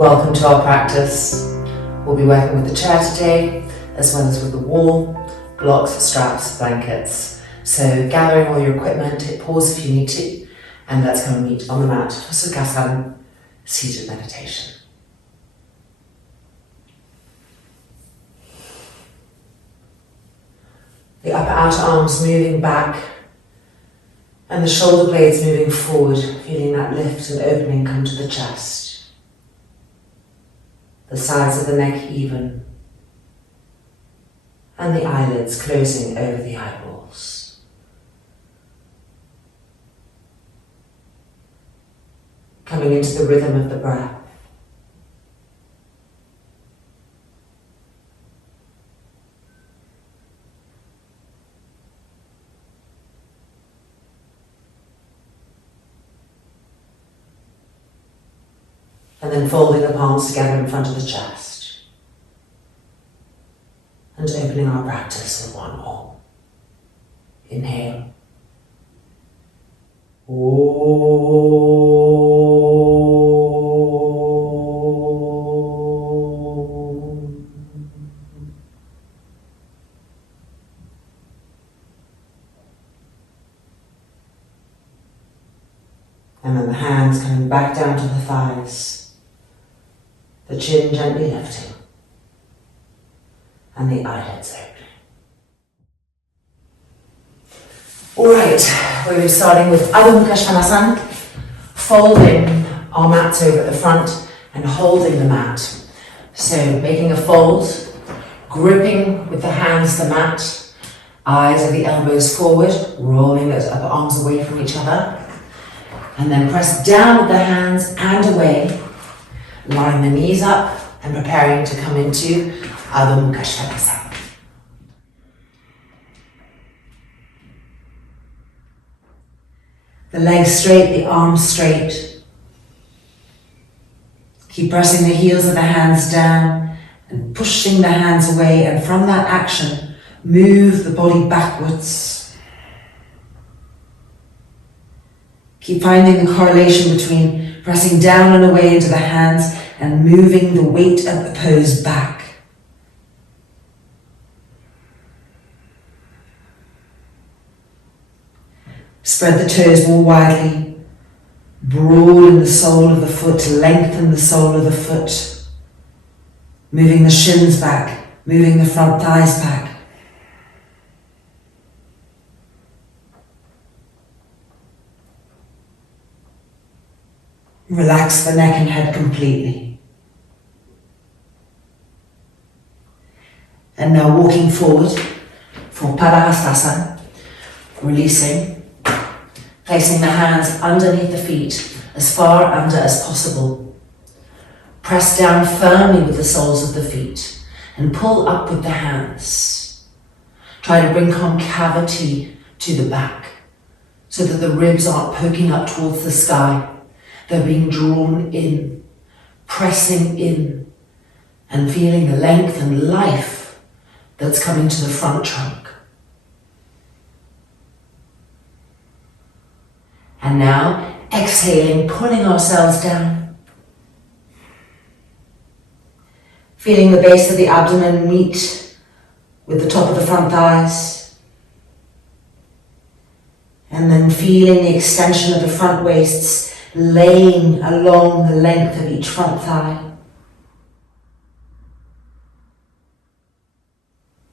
Welcome to our practice. We'll be working with the chair today, as well as with the wall, blocks, straps, blankets. So gathering all your equipment, hit pause if you need to, and let's go and meet on the mat for Sarvangasana, seated meditation. The upper outer arms moving back and the shoulder blades moving forward, feeling that lift and opening come to the chest. The sides of the neck even, and the eyelids closing over the eyeballs. Coming into the rhythm of the breath. And then folding the palms together in front of the chest. And opening our practice with one all. Inhale. And then the hands coming back down to the thighs. The chin gently lifting, and the eyelids opening. Alright, we're starting with Ardha, folding our mats over at the front and holding the mat. So making a fold, gripping with the hands the mat, eyes of the elbows forward, rolling those upper arms away from each other, and then press down with the hands and away. Line the knees up and preparing to come into Ardha. The legs straight, the arms straight. Keep pressing the heels of the hands down and pushing the hands away, and from that action, move the body backwards. Keep finding the correlation between pressing down and away into the hands and moving the weight of the pose back. Spread the toes more widely. Broaden the sole of the foot, lengthen the sole of the foot. Moving the shins back, moving the front thighs back. Relax the neck and head completely. And now walking forward for Parighasana, releasing, placing the hands underneath the feet as far under as possible. Press down firmly with the soles of the feet and pull up with the hands. Try to bring concavity to the back so that the ribs aren't poking up towards the sky. They're being drawn in, pressing in, and feeling the length and life that's coming to the front trunk. And now, exhaling, pulling ourselves down. Feeling the base of the abdomen meet with the top of the front thighs. And then feeling the extension of the front waists laying along the length of each front thigh.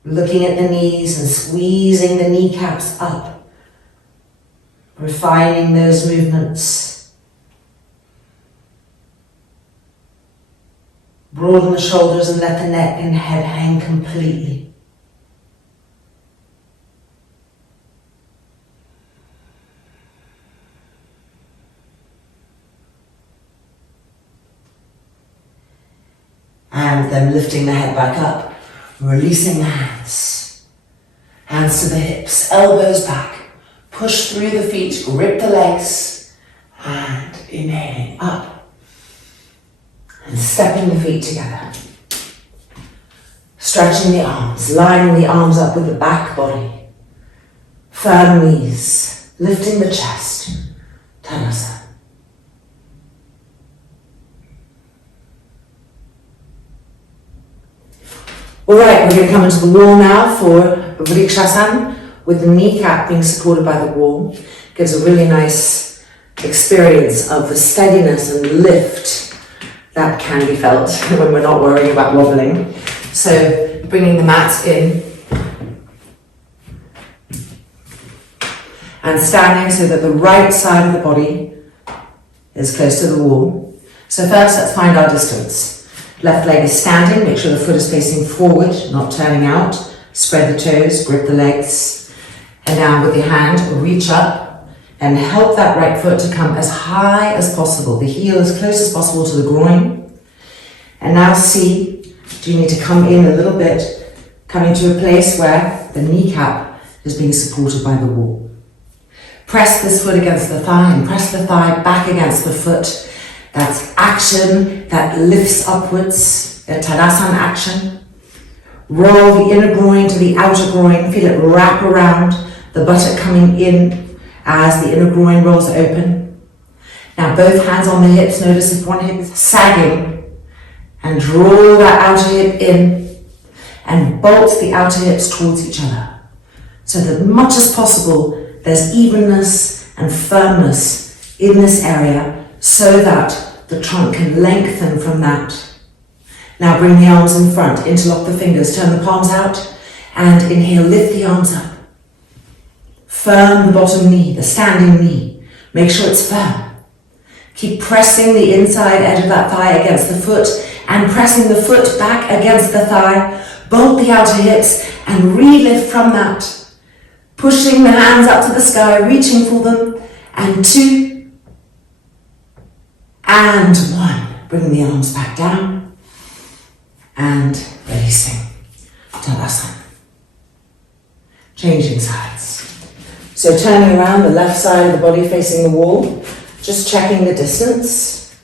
Looking at the knees and squeezing the kneecaps up. Refining those movements. Broaden the shoulders and let the neck and head hang completely. And then lifting the head back up, releasing the hands. Hands to the hips, elbows back. Push through the feet, grip the legs, and inhaling up. And stepping the feet together. Stretching the arms, lining the arms up with the back body. Firm knees, lifting the chest. Tanasa. Alright, we're going to come into the wall now for Parighasana, with the kneecap being supported by the wall. Gives a really nice experience of the steadiness and lift that can be felt when we're not worrying about wobbling. So bringing the mats in and standing so that the right side of the body is close to the wall. So first let's find our distance. Left leg is standing, make sure the foot is facing forward, not turning out. Spread the toes, grip the legs. And now with your hand, reach up and help that right foot to come as high as possible. The heel as close as possible to the groin. And now see, do you need to come in a little bit, coming to a place where the kneecap is being supported by the wall. Press this foot against the thigh and press the thigh back against the foot. That's action that lifts upwards, a Tadasana action. Roll the inner groin to the outer groin, feel it wrap around, the buttock coming in as the inner groin rolls open. Now both hands on the hips, notice if one hip is sagging, and draw that outer hip in and bolt the outer hips towards each other. So that as much as possible, there's evenness and firmness in this area so that the trunk can lengthen from that. Now bring the arms in front, interlock the fingers, turn the palms out, and inhale, lift the arms up. Firm the bottom knee, the standing knee. Make sure it's firm. Keep pressing the inside edge of that thigh against the foot and pressing the foot back against the thigh. Bolt the outer hips and re-lift from that. Pushing the hands up to the sky, reaching for them, and 2, and 1. Bring the arms back down and releasing. Tadasana. Changing sides. So turning around, the left side of the body facing the wall, just checking the distance.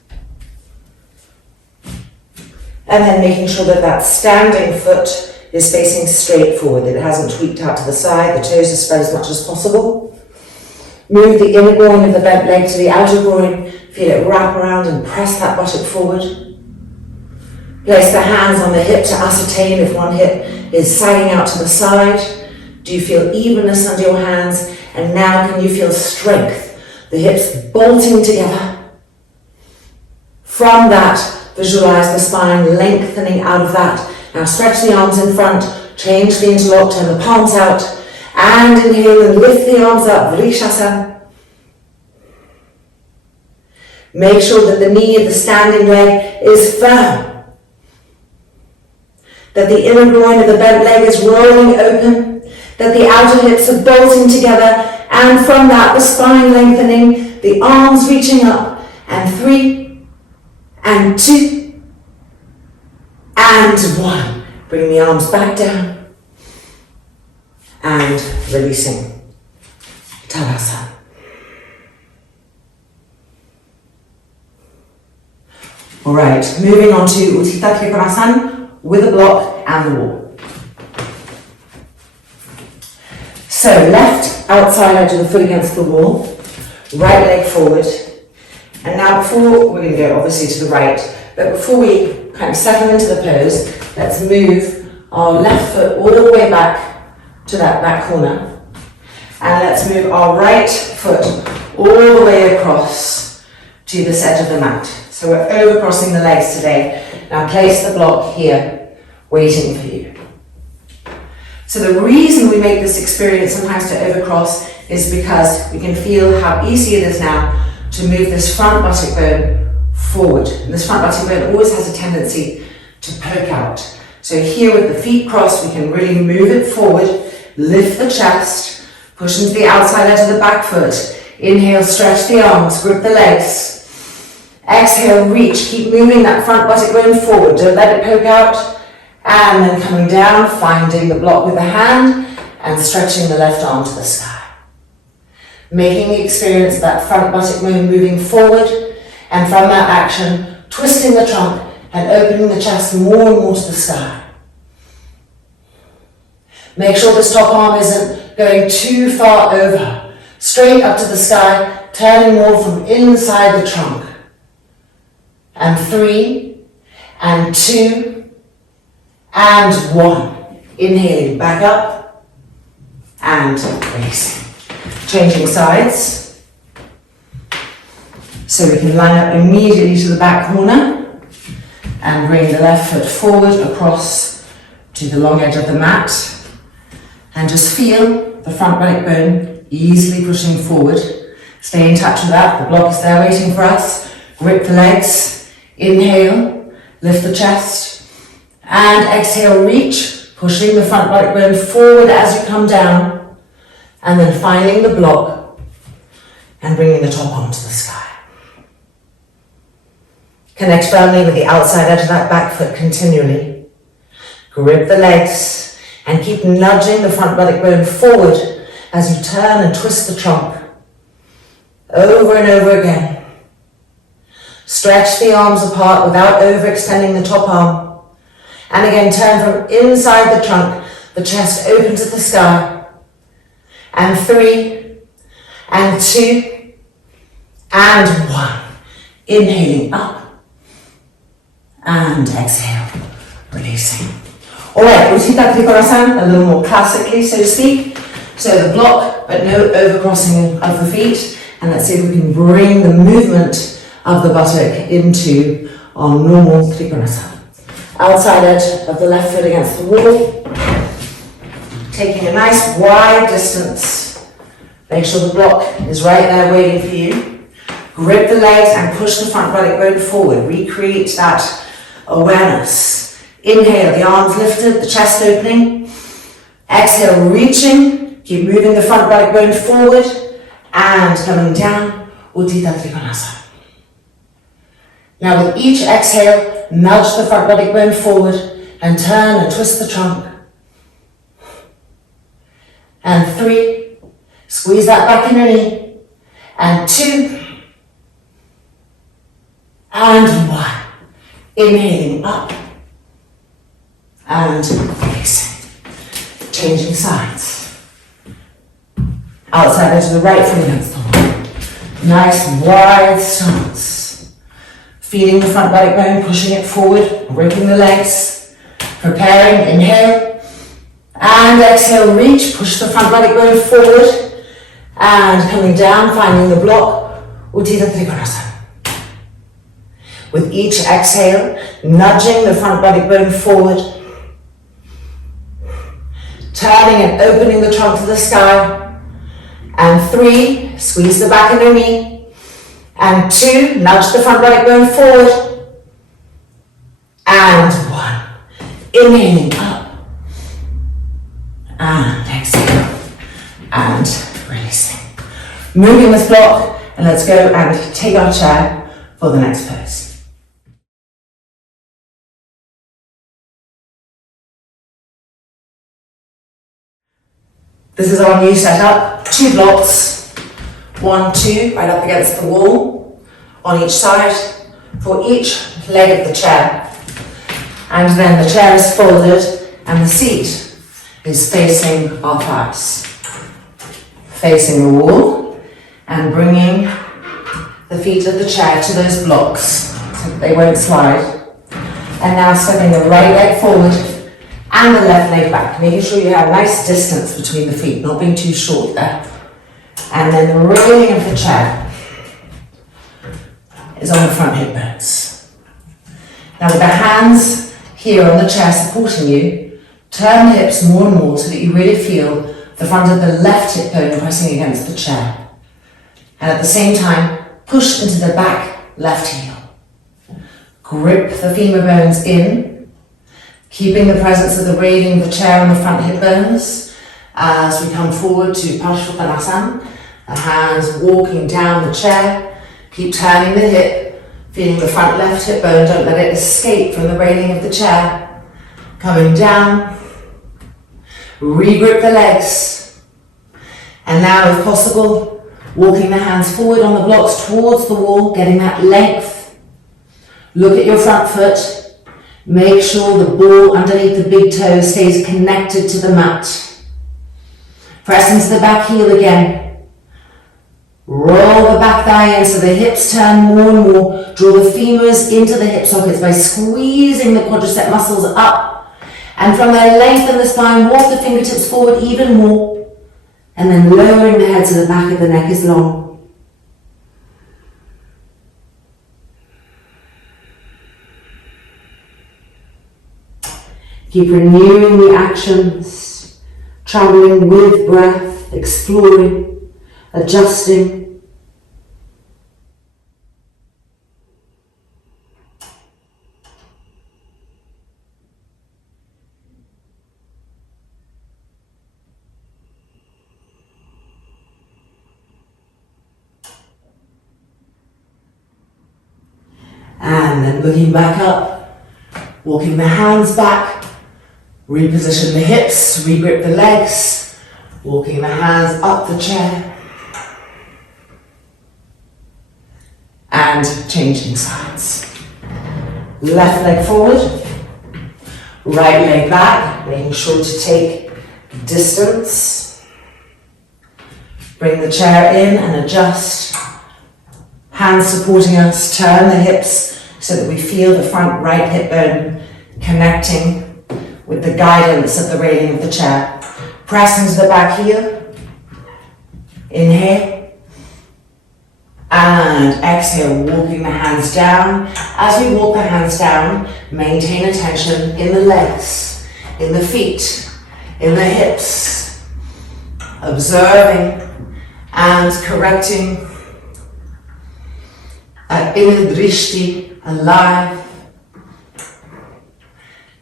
And then making sure that that standing foot is facing straight forward, that it hasn't tweaked out to the side, the toes are spread as much as possible. Move the inner groin of the bent leg to the outer groin. Feel it wrap around and press that buttock forward. Place the hands on the hip to ascertain if one hip is sagging out to the side. Do you feel evenness under your hands? And now can you feel strength? The hips bolting together. From that, visualize the spine lengthening out of that. Now stretch the arms in front, change the interlock, turn the palms out, and inhale and lift the arms up, Parighasana. Make sure that the knee of the standing leg is firm. That the inner groin of the bent leg is rolling open. That the outer hips are bolting together. And from that, the spine lengthening, the arms reaching up. And 3, and 2, and 1. Bring the arms back down. And releasing. Tadasana. Alright, moving on to Uttita Trikonasana with a block and the wall. So left outside edge of the foot against the wall, right leg forward. And now before, we're going to go obviously to the right, but before we kind of settle into the pose, let's move our left foot all the way back to that back corner. And let's move our right foot all the way across to this edge of the mat. So we're overcrossing the legs today. Now place the block here, waiting for you. So the reason we make this experience sometimes to overcross is because we can feel how easy it is now to move this front buttock bone forward. And this front buttock bone always has a tendency to poke out. So here with the feet crossed, we can really move it forward, lift the chest, push into the outside edge of the back foot. Inhale, stretch the arms, grip the legs. Exhale, reach, keep moving that front buttock bone forward, don't let it poke out. And then coming down, finding the block with the hand and stretching the left arm to the sky. Making the experience of that front buttock bone moving forward, and from that action, twisting the trunk and opening the chest more and more to the sky. Make sure this top arm isn't going too far over. Straight up to the sky, turning more from inside the trunk. And 3, and 2, and 1. Inhaling back up and releasing. Changing sides. So we can line up immediately to the back corner and bring the left foot forward across to the long edge of the mat. And just feel the front right bone easily pushing forward. Stay in touch with that. The block is there waiting for us. Grip the legs. Inhale, lift the chest. And exhale, reach, pushing the front right bone forward as you come down. And then finding the block and bringing the top arm to the sky. Connect firmly with the outside edge of that back foot continually. Grip the legs and keep nudging the front buttock bone forward as you turn and twist the trunk. Over and over again. Stretch the arms apart without overextending the top arm. And again, turn from inside the trunk, the chest open to the sky. And 3, and 2, and 1. Inhaling up. And exhale, releasing. Alright, Uttita Trikonasana, a little more classically, so to speak. So the block, but no overcrossing of the feet. And let's see if we can bring the movement of the buttock into our normal Trikonasana. Outside edge of the left foot against the wall. Taking a nice wide distance. Make sure the block is right there waiting for you. Grip the legs and push the front buttock bone forward. Recreate that awareness. Inhale, the arms lifted, the chest opening. Exhale, reaching. Keep moving the front buttock bone forward and coming down. Uttita Trikonasana. Now with each exhale, nudge the front buttock bone forward and turn and twist the trunk. And 3, squeeze that back in your knee. And 2, and 1. Inhaling up and releasing. Changing sides. Outside edge of the right foot against the wall. Nice wide stance. Feeling the front buttock bone, pushing it forward, gripping the legs. Preparing, inhale. And exhale, reach, push the front buttock bone forward. And coming down, finding the block. Uttita Trikonasana. With each exhale, nudging the front buttock bone forward. Turning and opening the trunk to the sky. And 3, squeeze the back of your knee. And 2, nudge the front buttock bone forward. And 1, inhaling up. And exhale. And releasing. Moving this block, and let's go and take our chair for the next pose. This is our new setup, 2 blocks, 1, 2, right up against the wall, on each side, for each leg of the chair. And then the chair is folded and the seat is facing our thighs. Facing the wall and bringing the feet of the chair to those blocks so that they won't slide. And now stepping the right leg forward and the left leg back, making sure you have a nice distance between the feet, not being too short there. And then the railing of the chair is on the front hip bones. Now with the hands here on the chair supporting you, turn the hips more and more so that you really feel the front of the left hip bone pressing against the chair. And at the same time, push into the back left heel. Grip the femur bones in, keeping the presence of the railing of the chair on the front hip bones as we come forward to Parighasana. The hands walking down the chair. Keep turning the hip, feeling the front left hip bone. Don't let it escape from the railing of the chair. Coming down. Regrip the legs. And now, if possible, walking the hands forward on the blocks towards the wall, getting that length. Look at your front foot. Make sure the ball underneath the big toe stays connected to the mat. Press into the back heel again. Roll the back thigh in so the hips turn more and more. Draw the femurs into the hip sockets by squeezing the quadricep muscles up And from there, lengthen the spine, walk the fingertips forward even more, and then lowering the head so the back of the neck is long. Keep renewing the actions, traveling with breath, exploring, adjusting. And then looking back up, walking the hands back, reposition the hips, regrip the legs, walking the hands up the chair, and changing sides. Left leg forward, right leg back, making sure to take distance. Bring the chair in and adjust. Hands supporting us, turn the hips so that we feel the front right hip bone connecting with the guidance of the railing of the chair. Press into the back heel. Inhale. And exhale, walking the hands down. As we walk the hands down, maintain attention in the legs, in the feet, in the hips. Observing and correcting. Inner drishti, alive.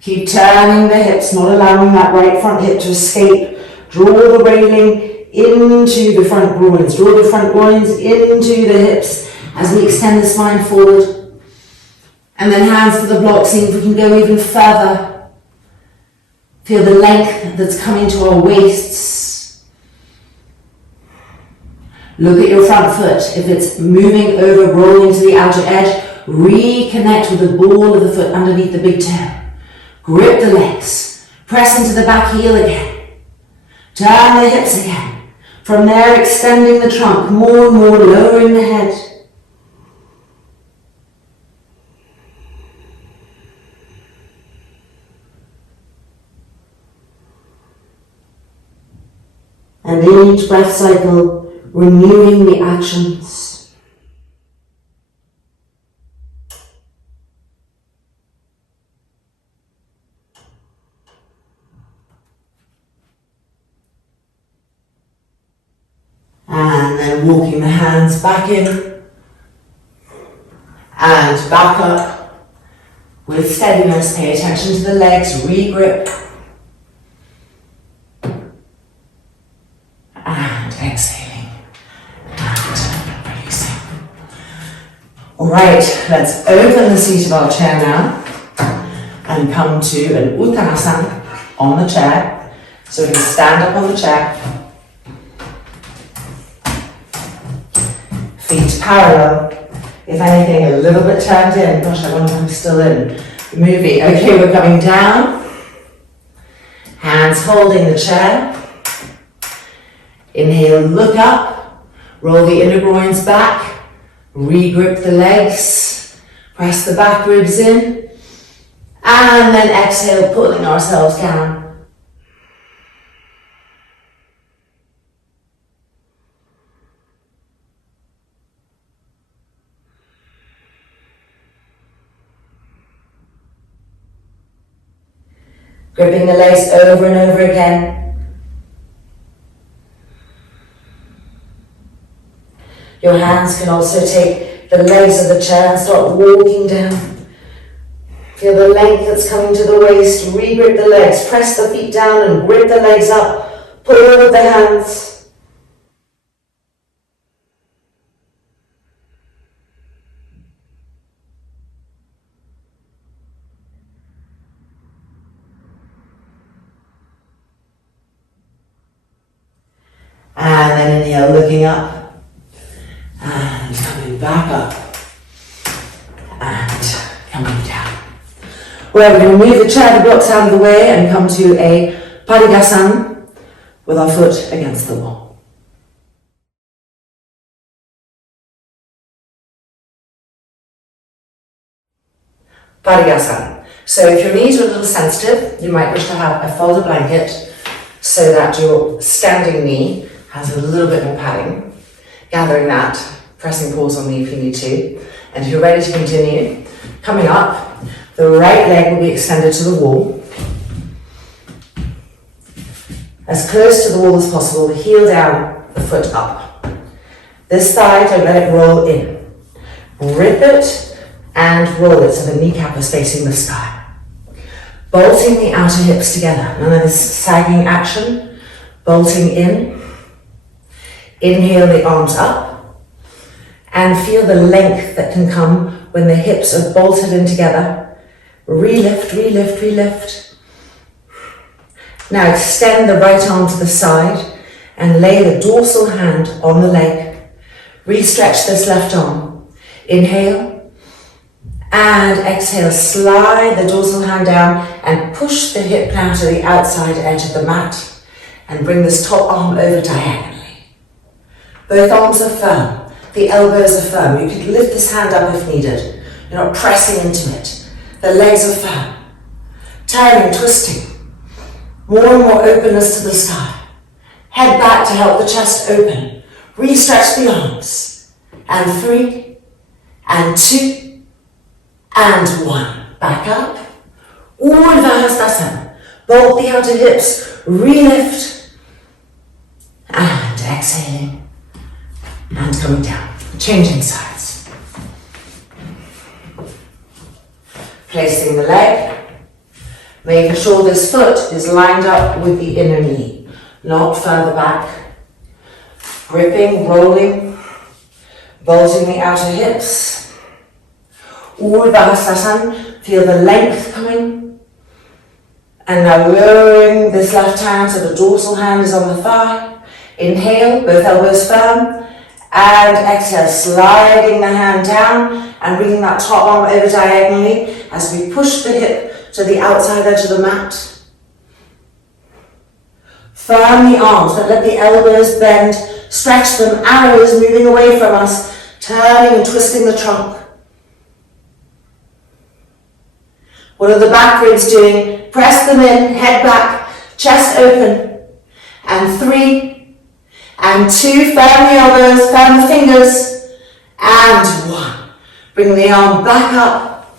Keep turning the hips, not allowing that right front hip to escape. Draw the railing into the front groins. Draw the front groins into the hips as we extend the spine forward. And then hands to the block, seeing if we can go even further. Feel the length that's coming to our waists. Look at your front foot. If it's moving over, rolling to the outer edge, reconnect with the ball of the foot underneath the big toe. Grip the legs. Press into the back heel again. Turn the hips again. From there, extending the trunk more and more, lowering the head. And in each breath cycle, renewing the actions. And then walking the hands back in and back up with steadiness. Pay attention to the legs, regrip. And exhaling and releasing. Alright, let's open the seat of our chair now and come to an Uttanasana on the chair. So we can stand up on the chair. Feet parallel. If anything, a little bit turned in. Gosh, I wonder if I'm still in the movie. Okay, we're coming down. Hands holding the chair. Inhale, look up. Roll the inner groins back. Regrip the legs. Press the back ribs in. And then exhale, pulling ourselves down. Gripping the legs over and over again. Your hands can also take the legs of the chair and start walking down. Feel the length that's coming to the waist. Regrip the legs. Press the feet down and grip the legs up. Pull with the hands. And then inhale, looking up, and coming back up, and coming down. Well, we're going to move the chair, the blocks out of the way, and come to a Parighasana with our foot against the wall. Parighasana. So if your knees are a little sensitive, you might wish to have a folded blanket so that your standing knee has a little bit more padding. Gathering that, pressing pause on knee if you need to. And if you're ready to continue, coming up, the right leg will be extended to the wall. As close to the wall as possible, the heel down, the foot up. This thigh, don't let it roll in. Rip it and roll it so the kneecap is facing the sky. Bolting the outer hips together. None of this sagging action. Bolting in. Inhale the arms up. And feel the length that can come when the hips are bolted in together. Relift, relift, relift. Now extend the right arm to the side and lay the dorsal hand on the leg. Re-stretch this left arm. Inhale. And exhale, slide the dorsal hand down and push the hip now to the outside edge of the mat and bring this top arm over diagonally. Both arms are firm, the elbows are firm. You could lift this hand up if needed. You're not pressing into it. The legs are firm. Turning, twisting. More and more openness to the sky. Head back to help the chest open. Re-stretch the arms. And 3, and 2, and 1. Back up. Ardha. Bolt the outer hips. Relift. And exhaling. And coming down. Changing sides. Placing the leg. Making sure this foot is lined up with the inner knee. Not further back. Gripping, rolling. Bolting the outer hips. Ardha, feel the length coming. And now lowering this left hand so the dorsal hand is on the thigh. Inhale, both elbows firm. And exhale, sliding the hand down and bringing that top arm over diagonally as we push the hip to the outside edge of the mat. Firm the arms, don't let the elbows bend. Stretch them, arrows moving away from us. Turning and twisting the trunk. What are the back ribs doing? Press them in, head back, chest open. And 3, and 2, firm the elbows, firm the fingers. And 1. Bring the arm back up.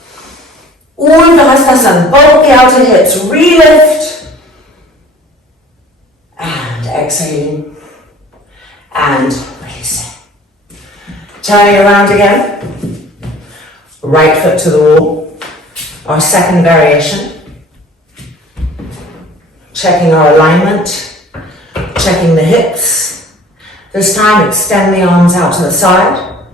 Ardha, bolt the outer hips, relift. And exhaling. And releasing. Turning around again. Right foot to the wall. Our second variation. Checking our alignment. Checking the hips. This time extend the arms out to the side.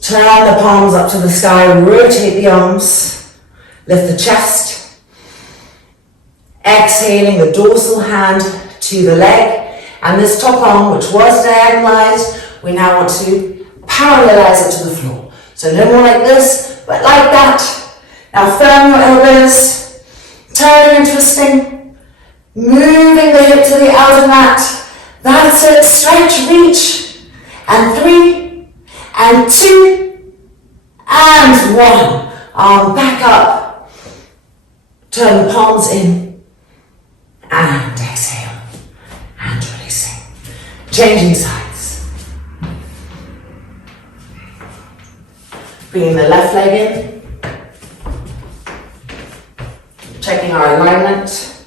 Turn the palms up to the sky. Rotate the arms. Lift the chest. Exhaling the dorsal hand to the leg. And this top arm, which was diagonalized, we now want to parallelize it to the floor. So no more like this, but like that. Now firm your elbows, turning and twisting, moving the hip to the outer mat. That's it, stretch, reach. And 3, and 2, and 1. Arm back up. Turn the palms in. And exhale. And releasing. Changing sides. Bringing the left leg in. Checking our alignment,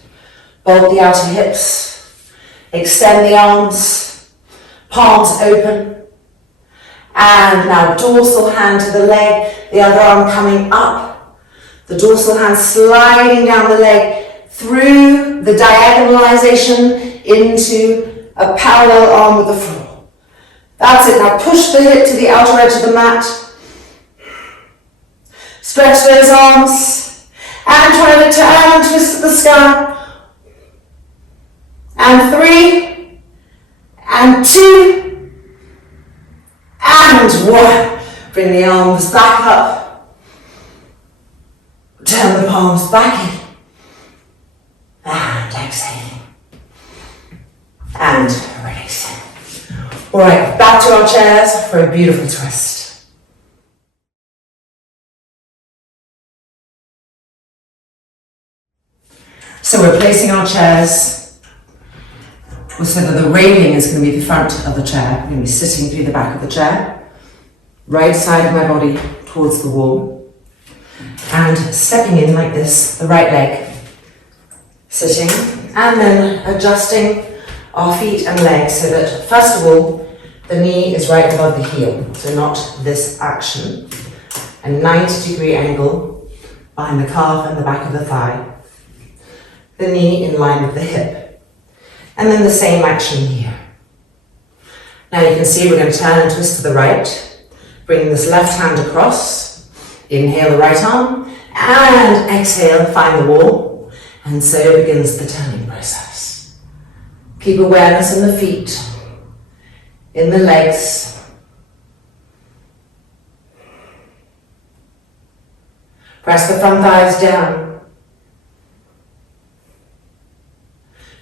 bolt the outer hips, extend the arms, palms open, and now dorsal hand to the leg, the other arm coming up, the dorsal hand sliding down the leg through the diagonalization into a parallel arm with the floor. That's it, now push the hip to the outer edge of the mat, stretch those arms, and try to turn and twist to the sky. And 3, and 2, and 1. Bring the arms back up. Turn the palms back in. And exhaling. And releasing. All right, back to our chairs for a beautiful twist. So we're placing our chairs so that the railing is going to be the front of the chair. I'm going to be sitting through the back of the chair, right side of my body towards the wall, and stepping in like this, the right leg, sitting, and then adjusting our feet and legs so that, first of all, the knee is right above the heel, so not this action. A 90-degree angle behind the calf and the back of the thigh. The knee in line with the hip. And then the same action here. Now you can see we're going to turn and twist to the right, bringing this left hand across. Inhale the right arm, and exhale, find the wall. And so begins the turning process. Keep awareness in the feet, in the legs. Press the front thighs down.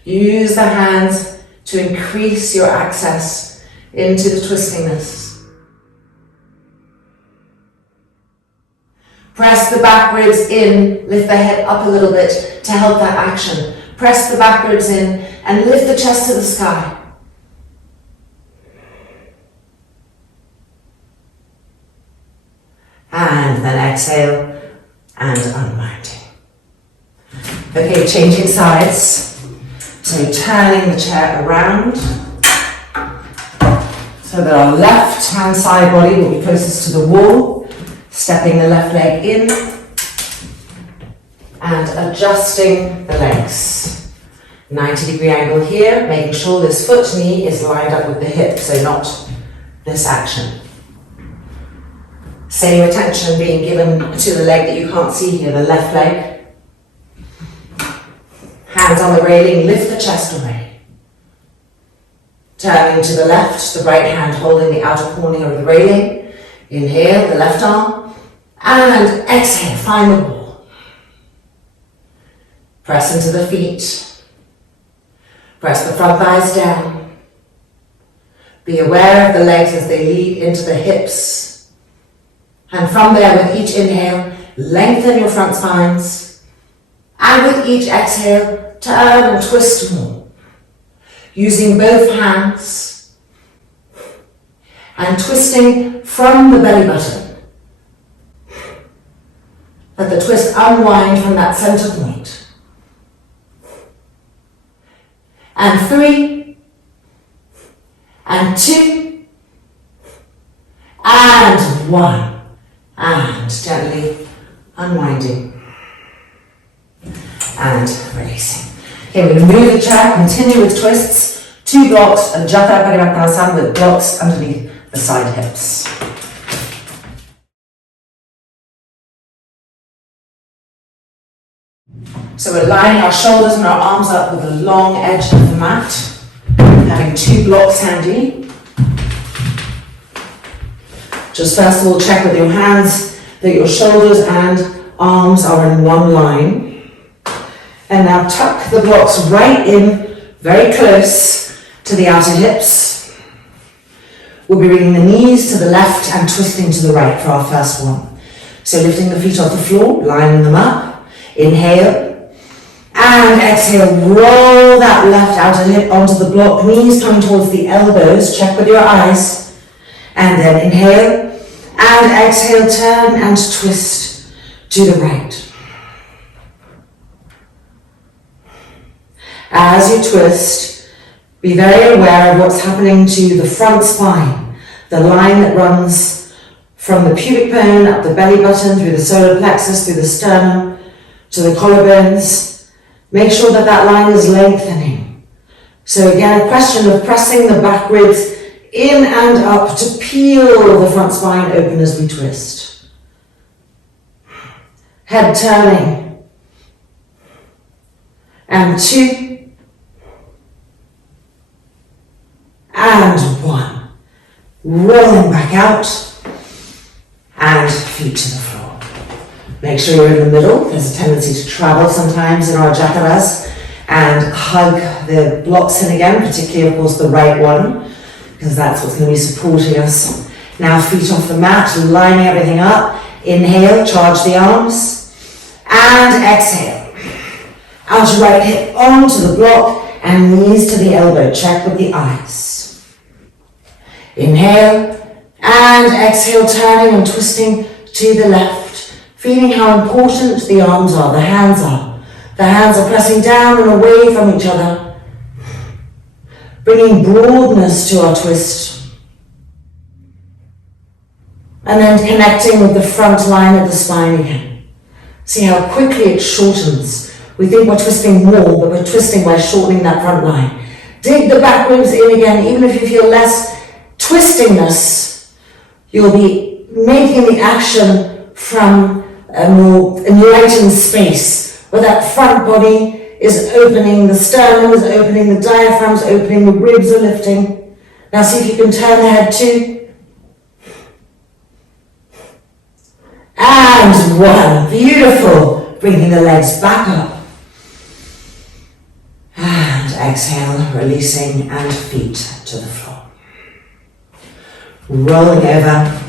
Use the hands to increase your access into the twistingness. Press the back ribs in, lift the head up a little bit to help that action. Press the back ribs in and lift the chest to the sky. And then exhale and unwinding. Okay, changing sides. So turning the chair around so that our left hand side body will be closest to the wall, stepping the left leg in and adjusting the legs. 90-degree angle here, making sure this foot knee is lined up with the hip, so not this action. Same attention being given to the leg that you can't see here, the left leg. Hands on the railing, lift the chest away. Turning to the left, the right hand holding the outer corner of the railing. Inhale, the left arm, and exhale, find the wall. Press into the feet. Press the front thighs down. Be aware of the legs as they lead into the hips. And from there, with each inhale, lengthen your front spines. And with each exhale, turn and twist more. Using both hands and twisting from the belly button. Let the twist unwind from that center point. And 3, and 2, and 1. And gently unwinding and releasing. Okay, we're going to move the chair, continue with twists, 2 blocks, and Jata Parighasana with blocks underneath the side hips. So we're lining our shoulders and our arms up with the long edge of the mat, having 2 blocks handy. Just first of all check with your hands that your shoulders and arms are in one line. And now tuck the blocks right in, very close to the outer hips. We'll be bringing the knees to the left and twisting to the right for our first one. So lifting the feet off the floor, lining them up. Inhale. And exhale, roll that left outer hip onto the block, knees coming towards the elbows, check with your eyes. And then inhale, and exhale, turn and twist to the right. As you twist, be very aware of what's happening to the front spine, the line that runs from the pubic bone up the belly button, through the solar plexus, through the sternum, to the collarbones. Make sure that that line is lengthening. So again, a question of pressing the back ribs in and up to peel the front spine open as we twist. Head turning. And 2. And 1. Rolling back out. And feet to the floor. Make sure you're in the middle. There's a tendency to travel sometimes in our jataras and hug the blocks in again, particularly of course the right one, because that's what's going to be supporting us. Now feet off the mat, lining everything up. Inhale, charge the arms. And exhale. Outer right hip onto the block and knees to the elbow. Check with the eyes. Inhale and exhale, turning and twisting to the left. Feeling how important the arms are, the hands are. The hands are pressing down and away from each other, bringing broadness to our twist. And then connecting with the front line of the spine again. See how quickly it shortens. We think we're twisting more, but we're twisting by shortening that front line. Dig the back ribs in again, even if you feel less twistingness, you'll be making the action from a more enlightened space, where that front body is opening, the sternum is opening, the diaphragm is opening, the ribs are lifting. Now see if you can turn the head too. And one, beautiful. Bringing the legs back up. And exhale, releasing, and feet to the floor. Rolling over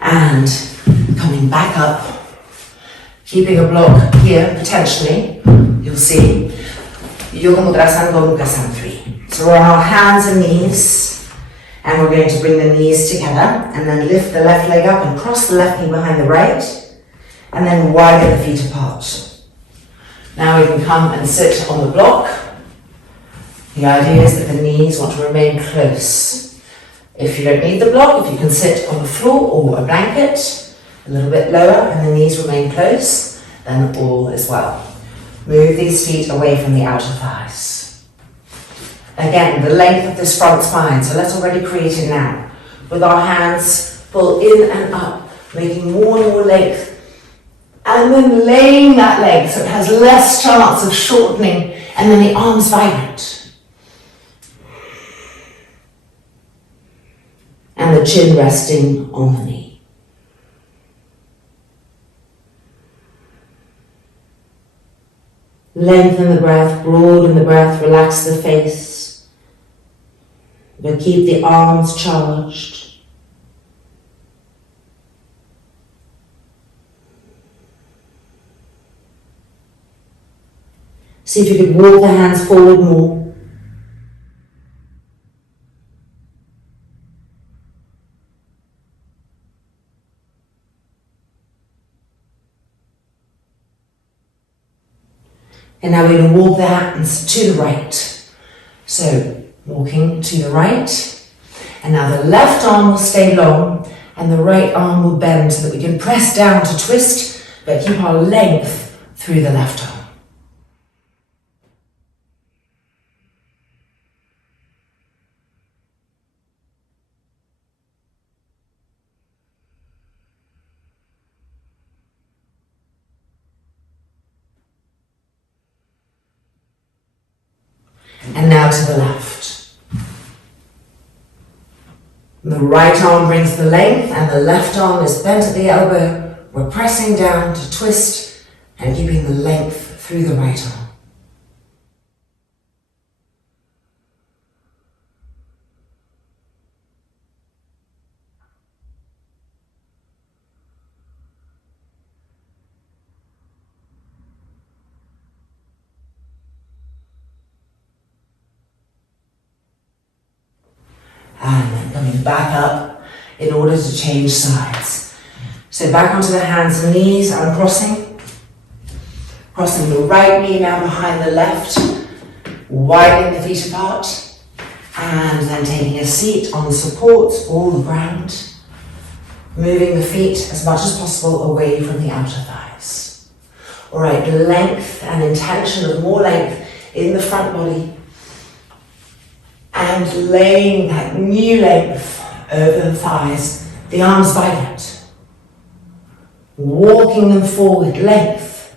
and coming back up. Keeping a block here, potentially, you'll see. Yoga Mudrasana, Yoga Mudrasana 3. So we're on our hands and knees, and we're going to bring the knees together, and then lift the left leg up and cross the left knee behind the right, and then widen the feet apart. Now we can come and sit on the block. The idea is that the knees want to remain close. If you don't need the block, if you can sit on the floor or a blanket, a little bit lower and the knees remain close, then all is well. Move these feet away from the outer thighs. Again, the length of this front spine, so let's already create it now. With our hands, pull in and up, making more and more length. And then laying that leg so it has less chance of shortening, and then the arms vibrate. And the chin resting on the knee. Lengthen the breath, broaden the breath, relax the face. But keep the arms charged. See if you could walk the hands forward more. And now we're going to walk the hands to the right. So, walking to the right. And now the left arm will stay long and the right arm will bend so that we can press down to twist, but keep our length through the left arm. And now to the left. The right arm brings the length and the left arm is bent at the elbow. We're pressing down to twist and keeping the length through the right arm. And then coming back up in order to change sides. So back onto the hands and knees, uncrossing. Crossing the right knee now behind the left, widening the feet apart, and then taking a seat on the supports or the ground, moving the feet as much as possible away from the outer thighs. All right, length and intention of more length in the front body, and laying that new length over the thighs, the arms vibrate, walking them forward, length,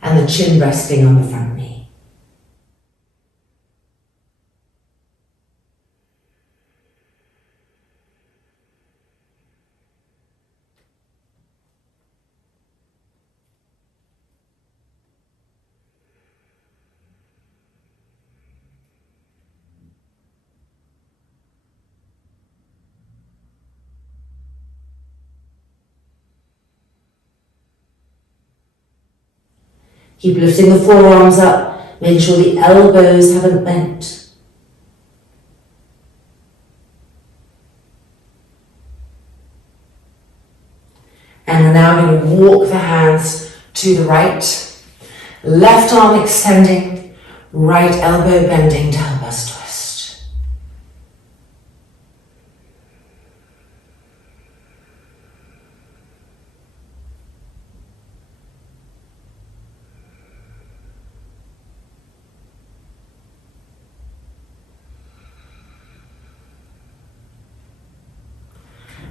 and the chin resting on the front knee. Keep lifting the forearms up, making sure the elbows haven't bent. And we're now going to walk the hands to the right, left arm extending, right elbow bending to help us twist.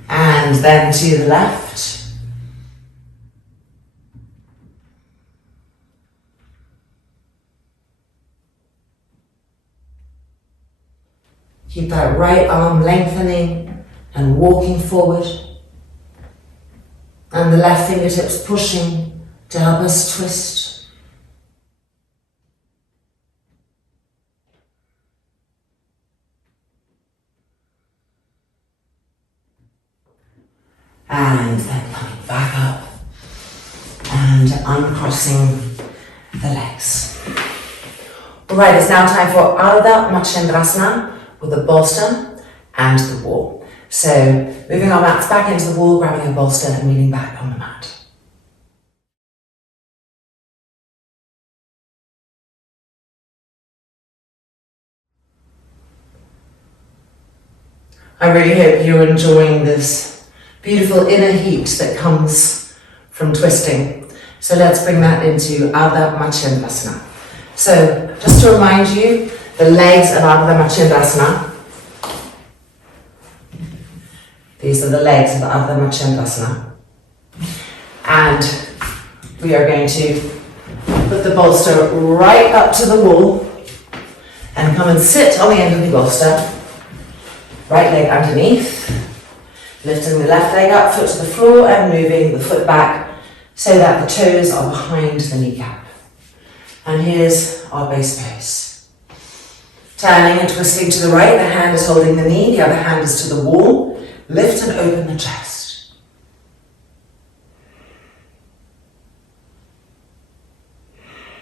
And then to the left. Keep that right arm lengthening and walking forward. And the left fingertips pushing to help us twist. And then coming back up and uncrossing the legs. Alright, it's now time for Ardha Matsyendrasana with a bolster and the wall. So moving our mats back into the wall, grabbing a bolster and leaning back on the mat. I really hope you're enjoying this beautiful inner heat that comes from twisting. So let's bring that into Ardha Matsyendrasana. So just to remind you, the legs of Ardha Matsyendrasana. These are the legs of Ardha Matsyendrasana. And we are going to put the bolster right up to the wall and come and sit on the end of the bolster. Right leg underneath, lifting the left leg up, foot to the floor and moving the foot back so that the toes are behind the kneecap. And here's our base pose. Turning and twisting to the right, the hand is holding the knee, the other hand is to the wall. Lift and open the chest.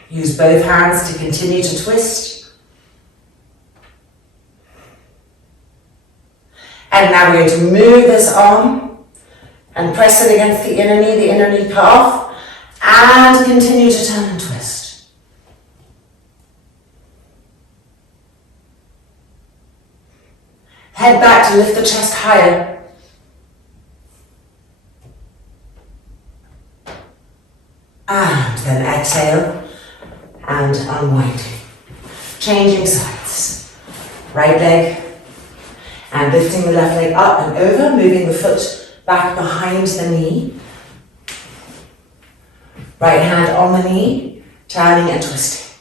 Use both hands to continue to twist. And now we're going to move this arm and press it against the inner knee calf, and continue to turn and twist. Head back to lift the chest higher. And then exhale and unwinding. Changing sides. Right leg. And lifting the left leg up and over, moving the foot back behind the knee. Right hand on the knee, turning and twisting.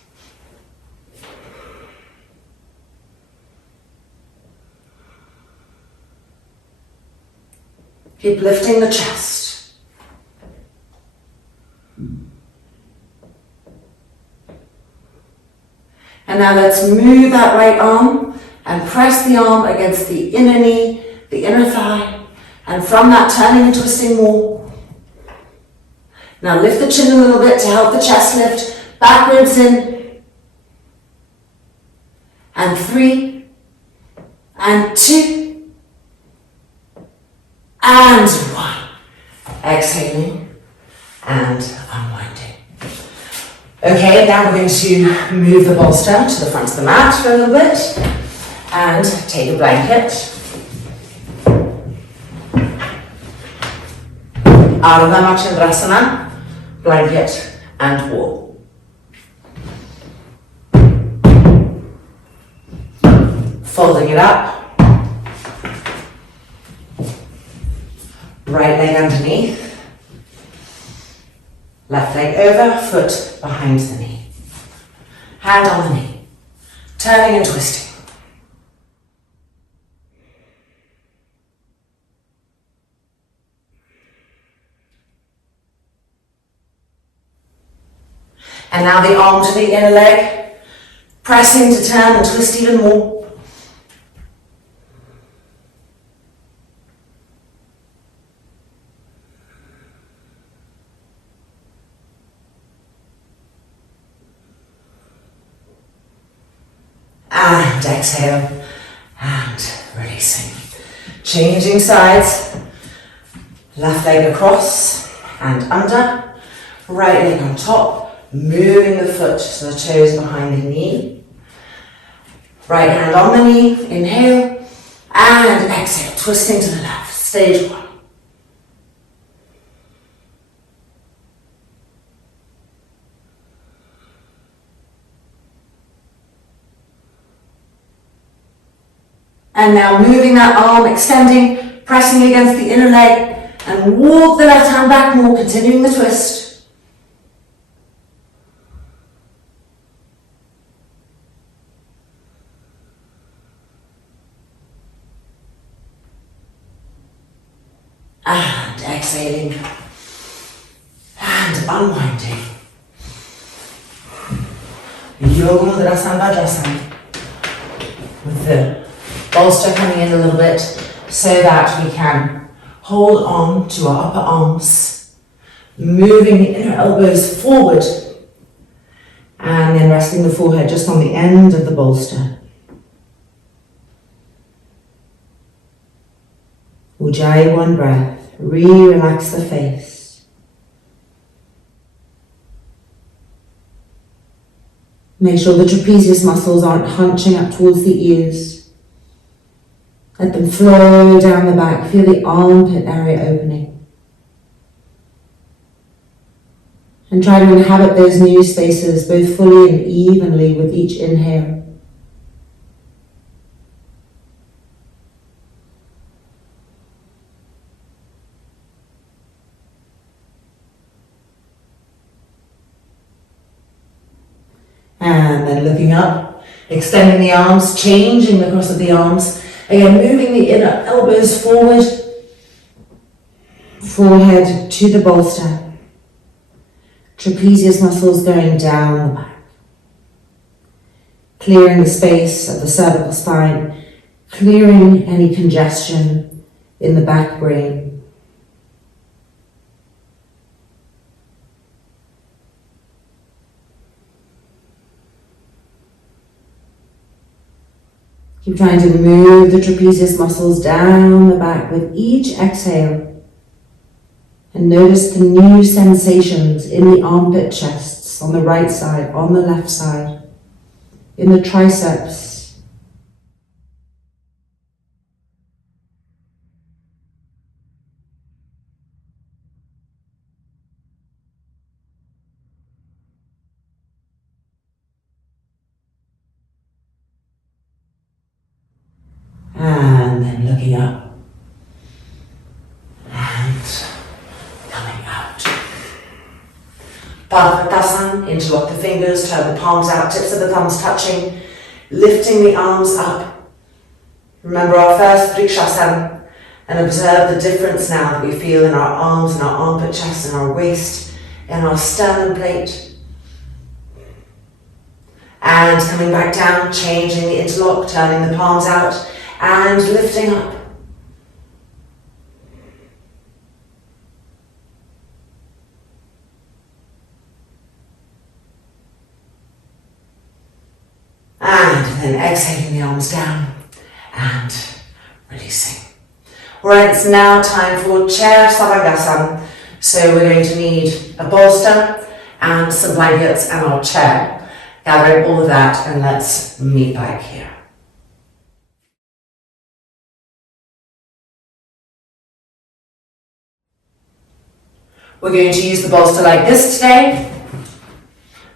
Keep lifting the chest. And now let's move that right arm and press the arm against the inner knee, the inner thigh, and from that turning and twisting more. Now lift the chin a little bit to help the chest lift, back ribs in, and 3, and 2, and 1. Exhaling and unwinding. Okay, now we're going to move the bolster to the front of the mat for a little bit. And take a blanket. Ardha Matsyendrasana, blanket and wall. Folding it up. Right leg underneath. Left leg over, foot behind the knee. Hand on the knee. Turning and twisting. And now the arm to the inner leg, pressing to turn and twist even more. And exhale. And releasing. Changing sides. Left leg across and under. Right leg on top. Moving the foot so the toes behind the knee. Right hand on the knee. Inhale. And exhale. Twisting to the left. Stage one. And now moving that arm, extending, pressing against the inner leg, and walk the left hand back more, continuing the twist. And exhaling. And unwinding. Yoga Mudra Sarvangasana. With the bolster coming in a little bit so that we can hold on to our upper arms, moving the inner elbows forward and then resting the forehead just on the end of the bolster. Ujjayi, one breath, relax the face. Make sure the trapezius muscles aren't hunching up towards the ears. Let them flow down the back. Feel the armpit area opening. And try to inhabit those new spaces both fully and evenly with each inhale. And then looking up, extending the arms, changing the cross of the arms. Again, moving the inner elbows forward, forehead to the bolster, trapezius muscles going down the back, clearing the space of the cervical spine, clearing any congestion in the back brain. Keep trying to move the trapezius muscles down the back with each exhale. And notice the new sensations in the armpit chests, on the right side, on the left side, in the triceps. And then looking up and coming out. Parighasana, interlock the fingers, turn the palms out, tips of the thumbs touching, lifting the arms up. Remember our first Parighasana and observe the difference now that we feel in our arms, in our armpit chest, in our waist, in our sternum plate. And coming back down, changing the interlock, turning the palms out, and lifting up. And then exhaling the arms down and releasing. Alright, it's now time for chair Sarvangasana. So we're going to need a bolster and some blankets and our chair. Gathering all of that, and let's meet back here. We're going to use the bolster like this today,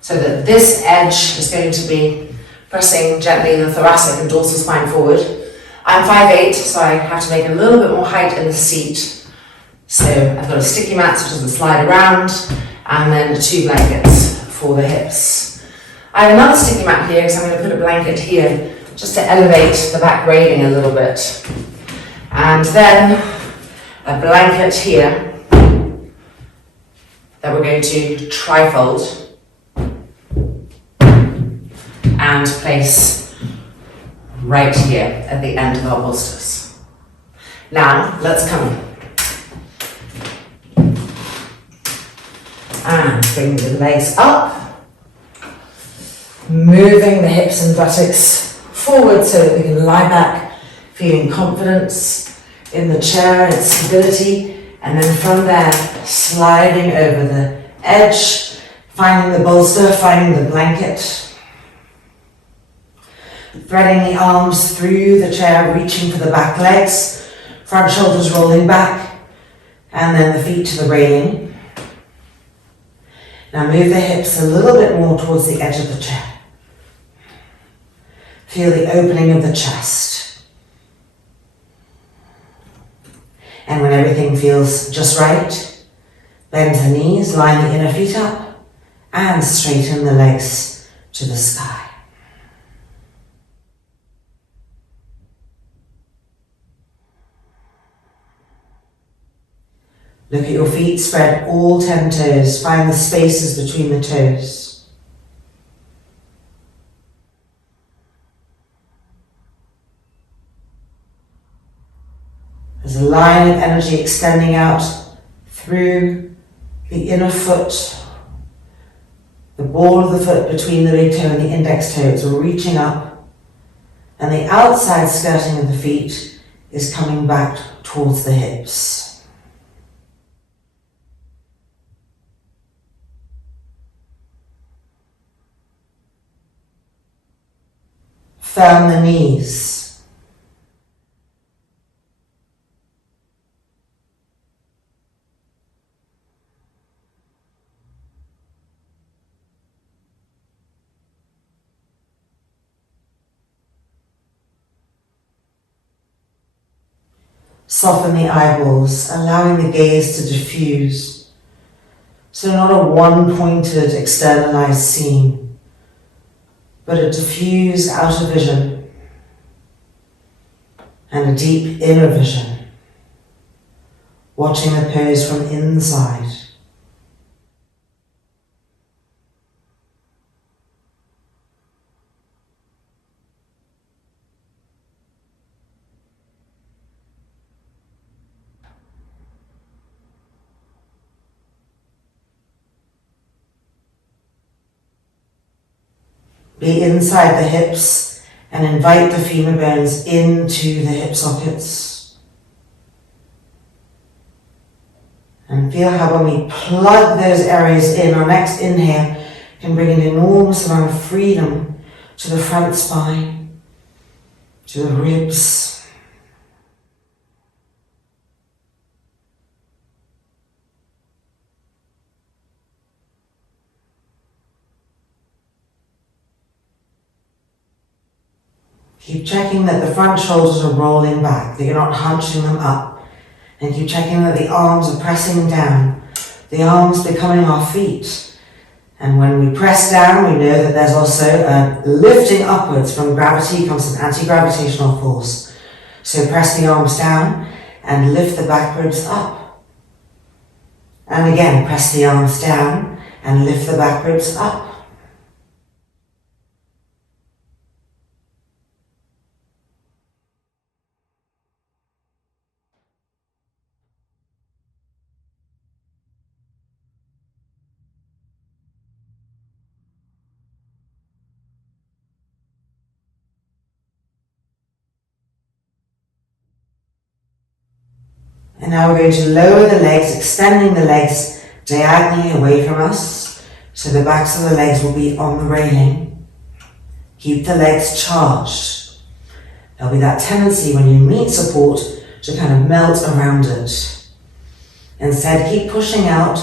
so that this edge is going to be pressing gently the thoracic and dorsal spine forward. I'm 5'8", so I have to make a little bit more height in the seat. So I've got a sticky mat so it doesn't slide around, and then 2 blankets for the hips. I have another sticky mat here because I'm going to put a blanket here just to elevate the back grading a little bit. And then a blanket here that we're going to trifold and place right here at the end of our bolsters. Now, let's come in. And bring the legs up, moving the hips and buttocks forward so that we can lie back, feeling confidence in the chair and its stability, and then from there, sliding over the edge, finding the bolster, finding the blanket, threading the arms through the chair, reaching for the back legs, front shoulders rolling back, and then the feet to the railing. Now move the hips a little bit more towards the edge of the chair. Feel the opening of the chest. And when everything feels just right, bend the knees, line the inner feet up, and straighten the legs to the sky. Look at your feet, spread all 10 toes, find the spaces between the toes. There's a line of energy extending out through the inner foot, the ball of the foot between the big toe and the index toe. It's reaching up, and the outside skirting of the feet is coming back towards the hips. Firm the knees. Soften the eyeballs, allowing the gaze to diffuse. So not a one-pointed externalized scene, but a diffuse outer vision and a deep inner vision, watching the pose from inside. Be inside the hips and invite the femur bones into the hip sockets. And feel how when we plug those areas in, our next inhale can bring an enormous amount of freedom to the front spine, to the ribs. Keep checking that the front shoulders are rolling back, that you're not hunching them up. And keep checking that the arms are pressing down, the arms becoming our feet. And when we press down, we know that there's also a lifting upwards. From gravity comes an anti-gravitational force. So press the arms down and lift the back ribs up. And again, press the arms down and lift the back ribs up. And now we're going to lower the legs, extending the legs diagonally away from us, so the backs of the legs will be on the railing. Keep the legs charged. There'll be that tendency when you meet support to kind of melt around it. Instead, keep pushing out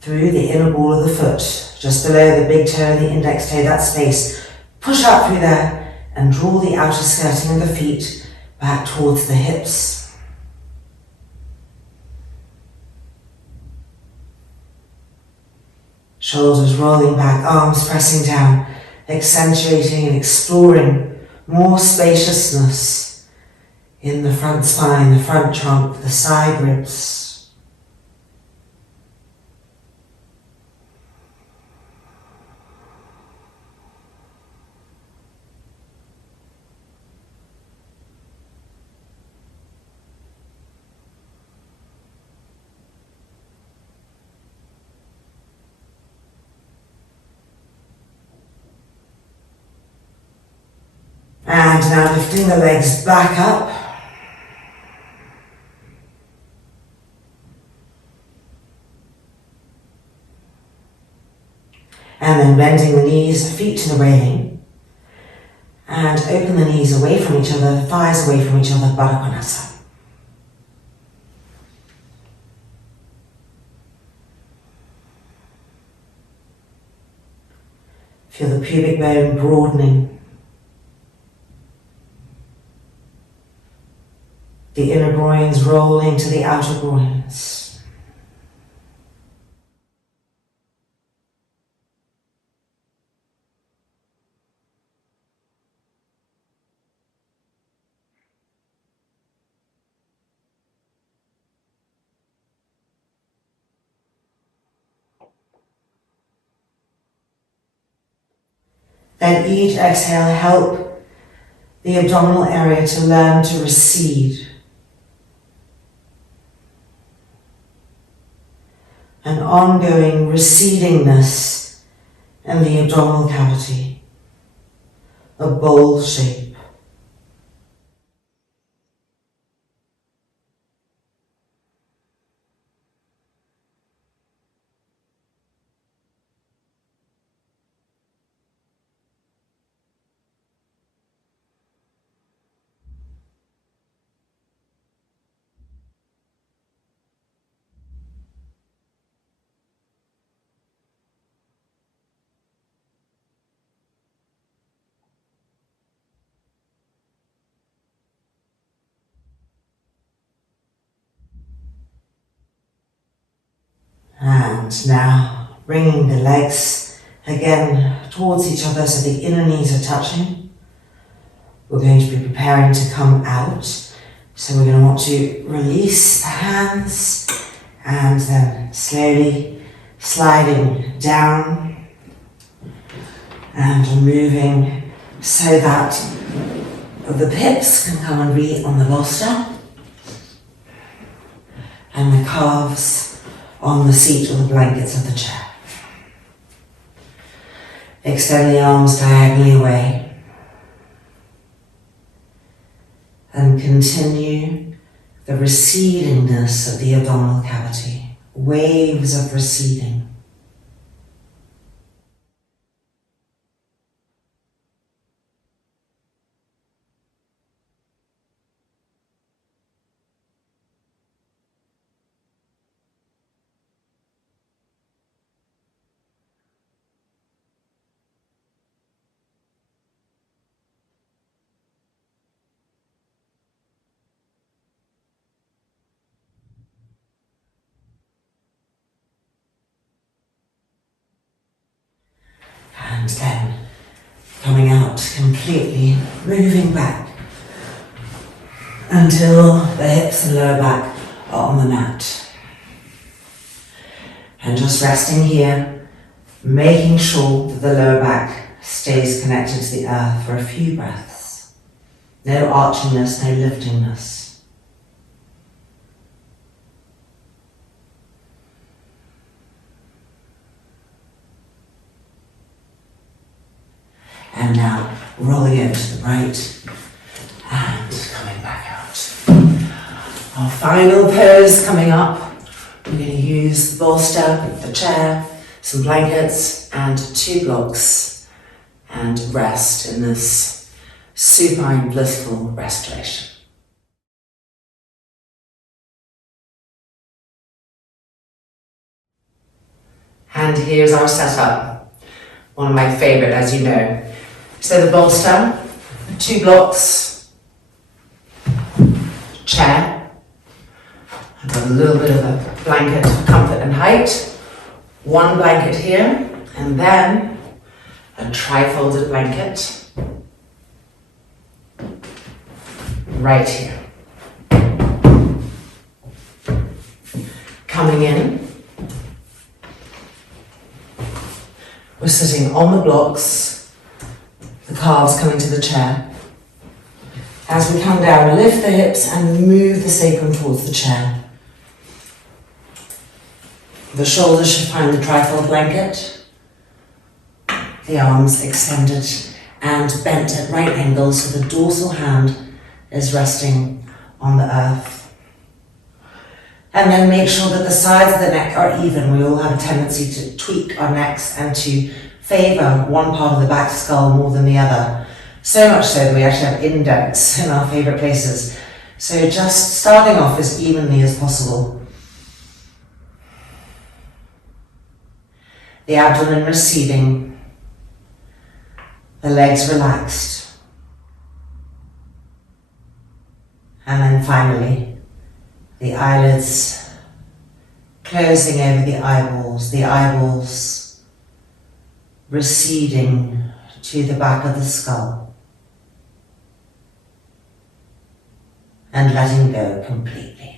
through the inner ball of the foot, just below the big toe and the index toe, that space. Push out through there and draw the outer skirting of the feet back towards the hips. Shoulders rolling back, arms pressing down, accentuating and exploring more spaciousness in the front spine, the front trunk, the side ribs. And now lifting the legs back up. And then bending the knees, feet to the railing. And open the knees away from each other, thighs away from each other, Parighasana. Feel the pubic bone broadening. The inner groins rolling to the outer groins. Then each exhale, help the abdominal area to learn to recede. An ongoing recedingness in the abdominal cavity, a bowl shape. And now bringing the legs again towards each other so the inner knees are touching. We're going to be preparing to come out. So we're going to want to release the hands and then slowly sliding down and moving so that the hips can come and be on the bolster and the calves on the seat or the blankets of the chair. Extend the arms diagonally away and continue the recedingness of the abdominal cavity, waves of receding. And then coming out completely, moving back until the hips and lower back are on the mat. And just resting here, making sure that the lower back stays connected to the earth for a few breaths. No archingness, no liftingness. And now rolling over to the right and coming back out. Our final pose coming up. We're going to use the bolster, the chair, some blankets and 2 blocks and rest in this supine blissful restoration. And here's our setup. One of my favorite, as you know. So the bolster, 2 blocks, chair. I've got a little bit of a blanket for comfort and height. 1 blanket here, and then a tri-folded blanket right here. Coming in, we're sitting on the blocks. The calves coming to the chair. As we come down, lift the hips and move the sacrum towards the chair. The shoulders should find the trifold blanket. The arms extended and bent at right angles, so the dorsal hand is resting on the earth. And then make sure that the sides of the neck are even. We all have a tendency to tweak our necks and to favour one part of the back skull more than the other. So much so that we actually have indents in our favourite places. So just starting off as evenly as possible. The abdomen receding, the legs relaxed. And then finally, the eyelids closing over the eyeballs receding to the back of the skull and letting go completely.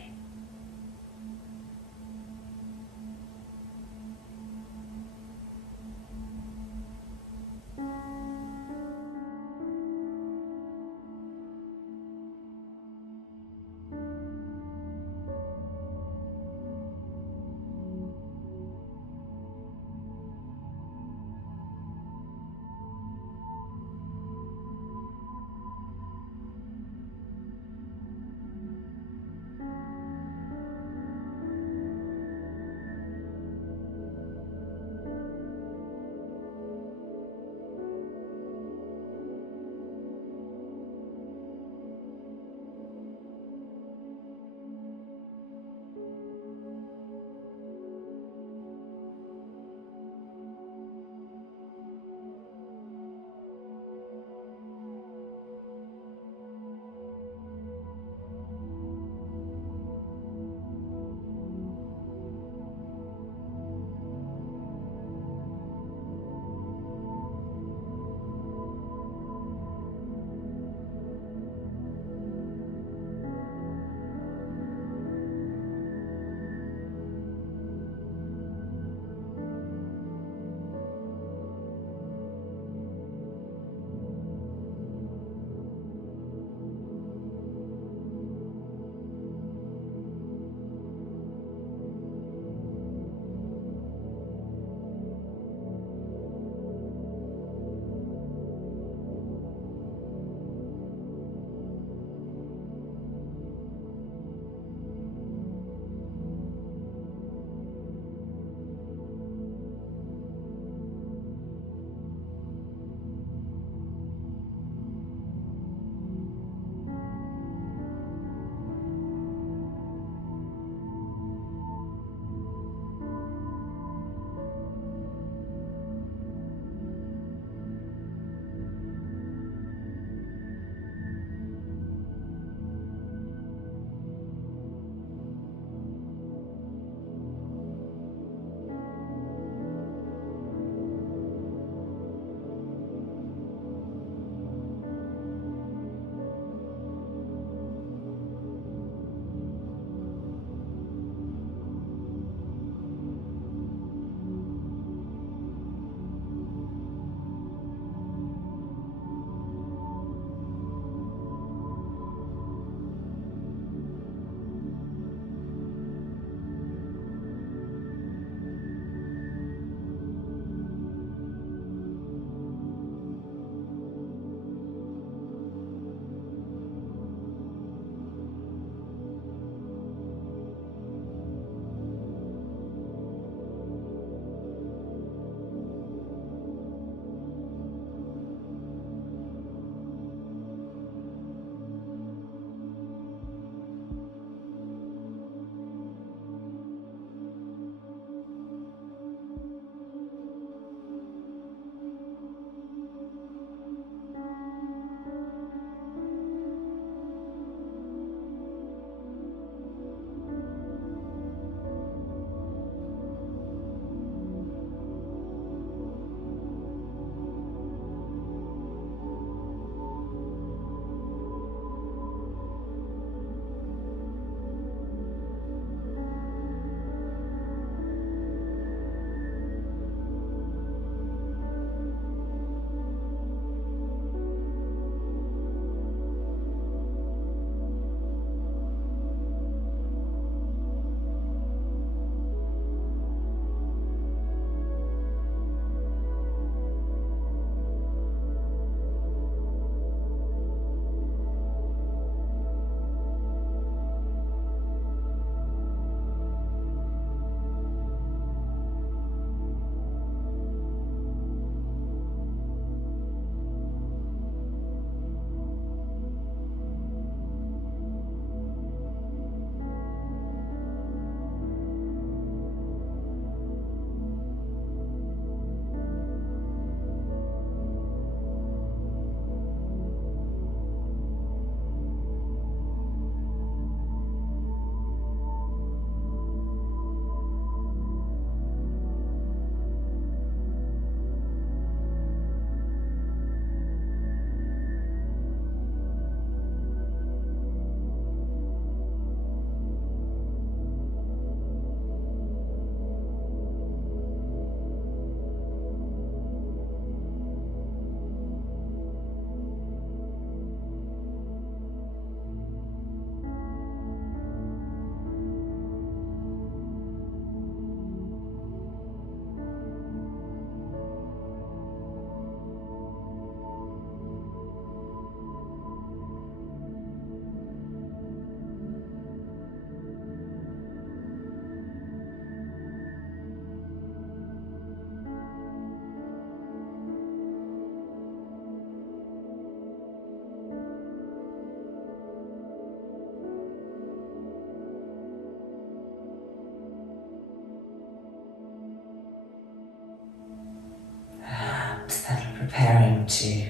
going to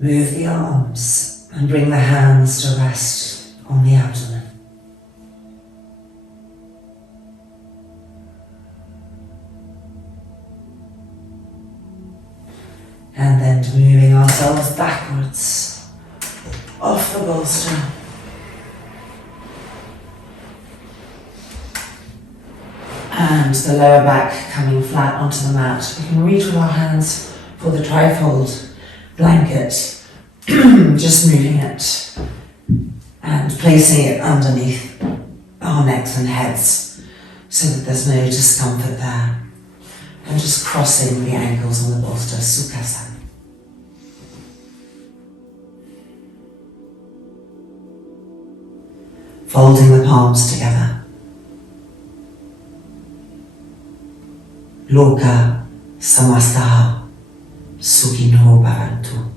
move the arms and bring the hands to rest on the abdomen. And then moving ourselves backwards off the bolster. And the lower back coming flat onto the mat. We can reach with our hands for the trifold blanket, just moving it and placing it underneath our necks and heads so that there's no discomfort there. And just crossing the ankles on the bolster, Sukhasana. Folding the palms together. Loka samastaha sukhino bhavantu.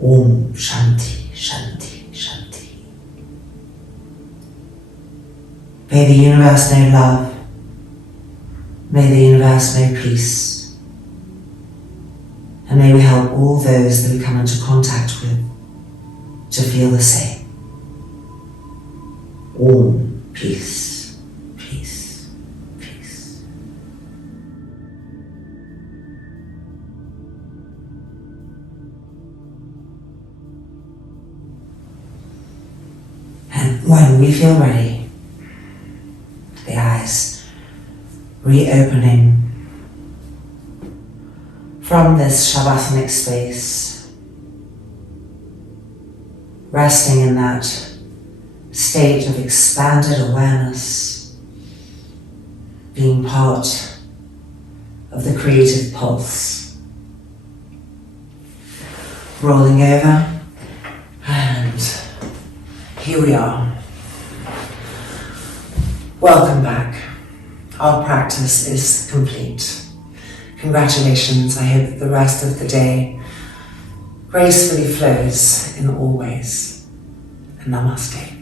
Om Shanti, Shanti, Shanti. May the universe know love. May the universe know peace. And may we help all those that we come into contact with to feel the same. Om, peace, peace, peace. And when we feel ready, the eyes reopening from this shavasanic space, resting in that state of expanded awareness, being part of the creative pulse. Rolling over, and here we are. Welcome back. Our practice is complete. Congratulations. I hope that the rest of the day gracefully flows in all ways. Namaste.